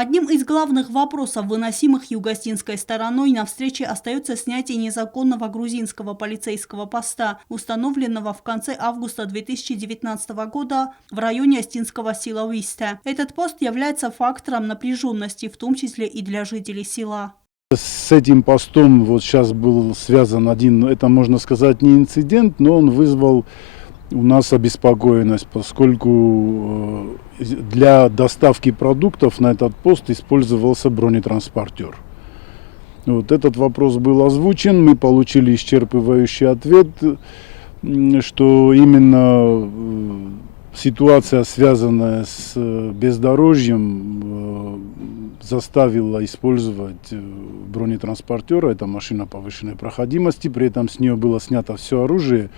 Одним из главных вопросов, выносимых югостинской стороной на встрече, остается снятие незаконного грузинского полицейского поста, установленного в конце августа 2019 года в районе Остинского села Висте. Этот пост является фактором напряженности, в том числе и для жителей села. С этим постом вот сейчас был связан один, это можно сказать не инцидент, но он вызвал у нас обеспокоенность, поскольку для доставки продуктов на этот пост использовался бронетранспортер. Вот этот вопрос был озвучен, мы получили исчерпывающий ответ, что именно ситуация, связанная с бездорожьем, заставила использовать бронетранспортера. Это машина повышенной проходимости, при этом с нее было снято все оружие.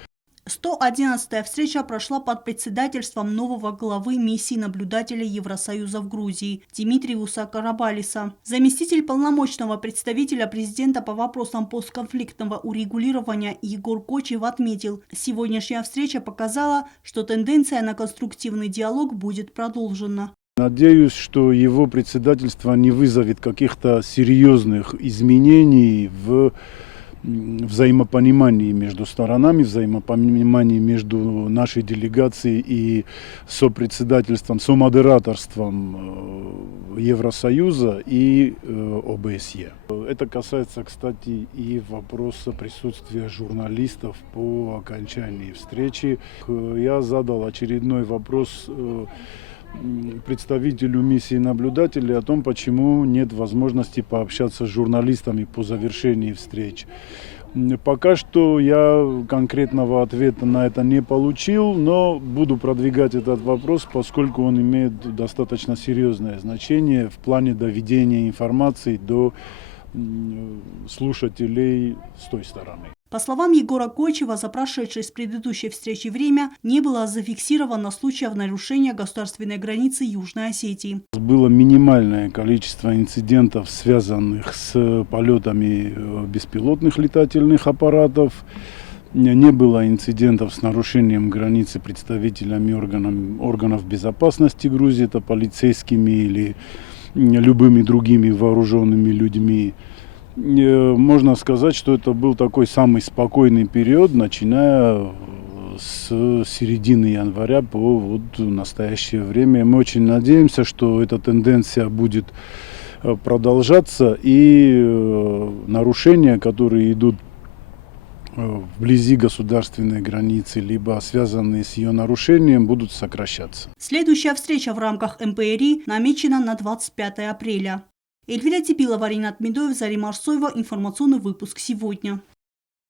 111-я встреча прошла под председательством нового главы миссии наблюдателя Евросоюза в Грузии Димитриуса Карабалиса. Заместитель полномочного представителя президента по вопросам постконфликтного урегулирования Егор Кочев отметил, сегодняшняя встреча показала, что тенденция на конструктивный диалог будет продолжена. Надеюсь, что его председательство не вызовет каких-то серьезных изменений в взаимопонимании между сторонами, взаимопонимании между нашей делегацией и сопредседательством, сомодераторством Евросоюза и ОБСЕ. Это касается, кстати, и вопроса присутствия журналистов по окончании встречи. Я задал очередной вопрос представителю миссии наблюдателей о том, почему нет возможности пообщаться с журналистами по завершении встреч. Пока что я конкретного ответа на это не получил, но буду продвигать этот вопрос, поскольку он имеет достаточно серьезное значение в плане доведения информации до слушателей с той стороны. По словам Егора Кочева, за прошедшее с предыдущей встречи время не было зафиксировано случаев нарушения государственной границы Южной Осетии. Было минимальное количество инцидентов, связанных с полетами беспилотных летательных аппаратов. Не было инцидентов с нарушением границы представителями органов безопасности Грузии, это полицейскими или любыми другими вооруженными людьми. Можно сказать, что это был такой самый спокойный период, начиная с середины января по вот настоящее время. Мы очень надеемся, что эта тенденция будет продолжаться, и нарушения, которые идут вблизи государственной границы, либо связанные с ее нарушением, будут сокращаться. Следующая встреча в рамках МПРИ намечена на 25 апреля. Эльвира Типилова, Ринат Медоев, Зарима Арсоева. Информационный выпуск сегодня.